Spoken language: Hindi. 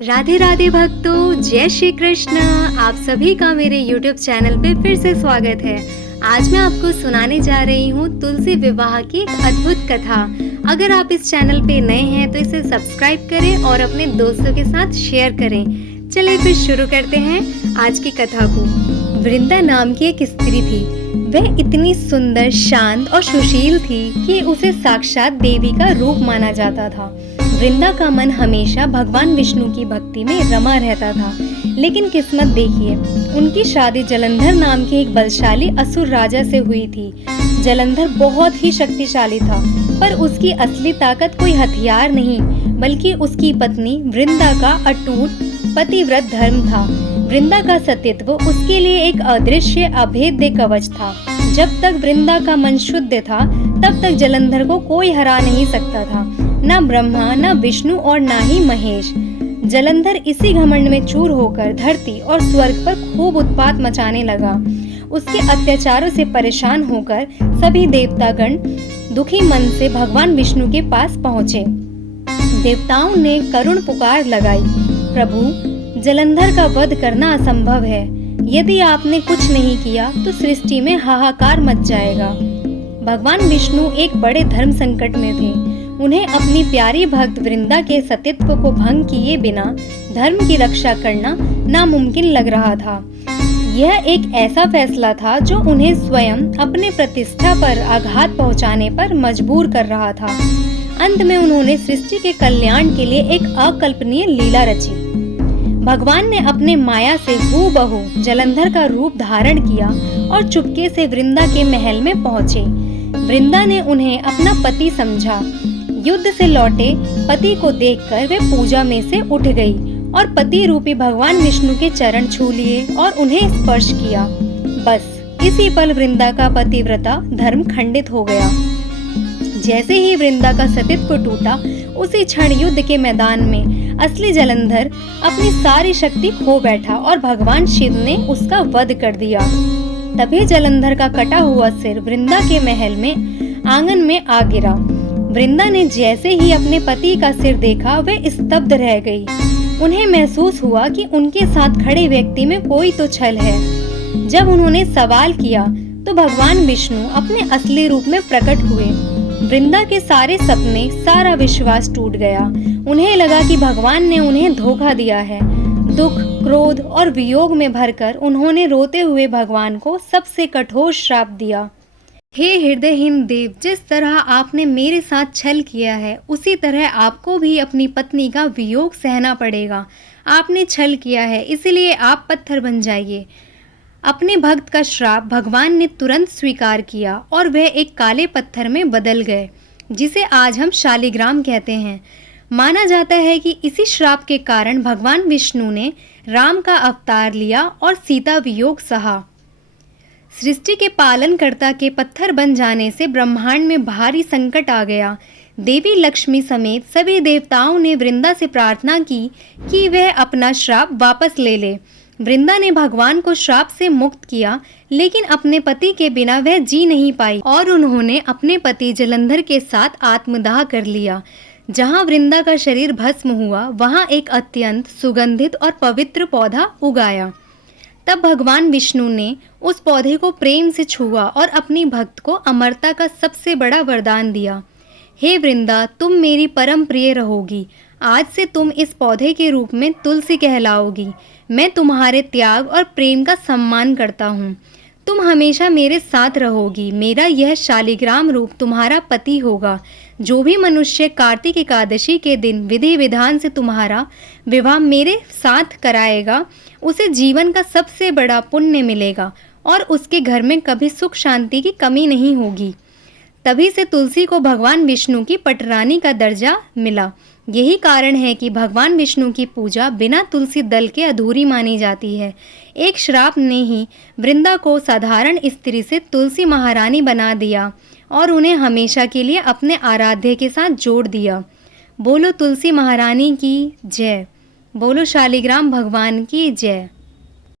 राधे राधे भक्तों, जय श्री कृष्ण। आप सभी का मेरे YouTube चैनल पे फिर से स्वागत है। आज मैं आपको सुनाने जा रही हूँ तुलसी विवाह की एक अद्भुत कथा। अगर आप इस चैनल पे नए हैं तो इसे सब्सक्राइब करें और अपने दोस्तों के साथ शेयर करें। चलिए फिर शुरू करते हैं आज की कथा को। वृंदा नाम की एक स्त्री थी। वह इतनी सुंदर, शांत और सुशील थी कि उसे साक्षात देवी का रूप माना जाता था। वृंदा का मन हमेशा भगवान विष्णु की भक्ति में रमा रहता था। लेकिन किस्मत देखिए, उनकी शादी जलंधर नाम के एक बलशाली असुर राजा से हुई थी। जलंधर बहुत ही शक्तिशाली था, पर उसकी असली ताकत कोई हथियार नहीं, बल्कि उसकी पत्नी वृंदा का अटूट पतिव्रत धर्म था। वृंदा का सतीत्व उसके लिए एक अदृश्य अभेद्य कवच था। जब तक वृंदा का मन शुद्ध था, तब तक जलंधर को कोई हरा नहीं सकता था, न ब्रह्मा, न विष्णु और न ही महेश। जलंधर इसी घमंड में चूर होकर धरती और स्वर्ग पर खूब उत्पात मचाने लगा। उसके अत्याचारों से परेशान होकर सभी देवतागण दुखी मन से भगवान विष्णु के पास पहुँचे। देवताओं ने करुण पुकार लगाई, प्रभु, जलंधर का वध करना असंभव है। यदि आपने कुछ नहीं किया तो सृष्टि में हाहाकार मच जाएगा। भगवान विष्णु एक बड़े धर्म संकट में थे। उन्हें अपनी प्यारी भक्त वृंदा के सतीत्व को भंग किए बिना धर्म की रक्षा करना नामुमकिन लग रहा था। यह एक ऐसा फैसला था जो उन्हें स्वयं अपने प्रतिष्ठा पर आघात पहुंचाने पर मजबूर कर रहा था। अंत में उन्होंने सृष्टि के कल्याण के लिए एक अकल्पनीय लीला रची। भगवान ने अपने माया से हूबहू जलंधर का रूप धारण किया और चुपके से वृंदा के महल में पहुंचे। वृंदा ने उन्हें अपना पति समझा। युद्ध से लौटे पति को देखकर वे पूजा में से उठ गई और पति रूपी भगवान विष्णु के चरण छू लिए और उन्हें स्पर्श किया। बस इसी पल वृंदा का पतिव्रता धर्म खंडित हो गया। जैसे ही वृंदा का सतीत्व टूटा, उसी क्षण युद्ध के मैदान में असली जलंधर अपनी सारी शक्ति खो बैठा और भगवान शिव ने उसका वध कर दिया। तभी जलंधर का कटा हुआ सिर वृंदा के महल में आंगन में आ गिरा। वृंदा ने जैसे ही अपने पति का सिर देखा, वे स्तब्ध रह गई। उन्हें महसूस हुआ कि उनके साथ खड़े व्यक्ति में कोई तो छल है। जब उन्होंने सवाल किया तो भगवान विष्णु अपने असली रूप में प्रकट हुए। वृंदा के सारे सपने, सारा विश्वास टूट गया। उन्हें लगा कि भगवान ने उन्हें धोखा दिया है। दुख, क्रोध और वियोग में भरकर उन्होंने रोते हुए भगवान को सबसे कठोर श्राप दिया। हे हृदयहीन देव, जिस तरह आपने मेरे साथ छल किया है, उसी तरह आपको भी अपनी पत्नी का वियोग सहना पड़ेगा। आपने छल किया है, इसलिए आप पत्थर बन जाइए। अपने भक्त का श्राप भगवान ने तुरंत स्वीकार किया और वह एक काले पत्थर में बदल गए, जिसे आज हम शालिग्राम कहते हैं। माना जाता है कि इसी श्राप के कारण भगवान विष्णु ने राम का अवतार लिया और सीता वियोग सहा। सृष्टि के पालनकर्ता के पत्थर बन जाने से ब्रह्मांड में भारी संकट आ गया। देवी लक्ष्मी समेत सभी देवताओं ने वृंदा से प्रार्थना की कि वह अपना श्राप वापस ले ले। वृंदा ने भगवान को श्राप से मुक्त किया, लेकिन अपने पति के बिना वह जी नहीं पाई और उन्होंने अपने पति जलंधर के साथ आत्मदाह कर लिया। जहां वृंदा का शरीर भस्म हुआ, वहां एक अत्यंत सुगंधित और पवित्र पौधा उगाया। तब भगवान विष्णु ने उस पौधे को प्रेम से छुआ और अपनी भक्त को अमरता का सबसे बड़ा वरदान दिया। हे वृंदा, तुम मेरी परम प्रिय रहोगी। आज से तुम इस पौधे के रूप में तुलसी कहलाओगी। मैं तुम्हारे त्याग और प्रेम का सम्मान करता हूँ। तुम हमेशा मेरे साथ रहोगी। मेरा यह शालिग्राम रूप तुम्हारा पति होगा। जो भी मनुष्य कार्तिक एकादशी के दिन विधि विधान से तुम्हारा विवाह मेरे साथ कराएगा, उसे जीवन का सबसे बड़ा पुण्य मिलेगा और उसके घर में कभी सुख शांति की कमी नहीं होगी। तभी से तुलसी को भगवान विष्णु की पटरानी का दर्जा मिला। यही कारण है कि भगवान विष्णु की पूजा बिना तुलसी दल के अधूरी मानी जाती है। एक श्राप ने ही वृंदा को साधारण स्त्री से तुलसी महारानी बना दिया और उन्हें हमेशा के लिए अपने आराध्य के साथ जोड़ दिया। बोलो तुलसी महारानी की जय। बोलो शालिग्राम भगवान की जय।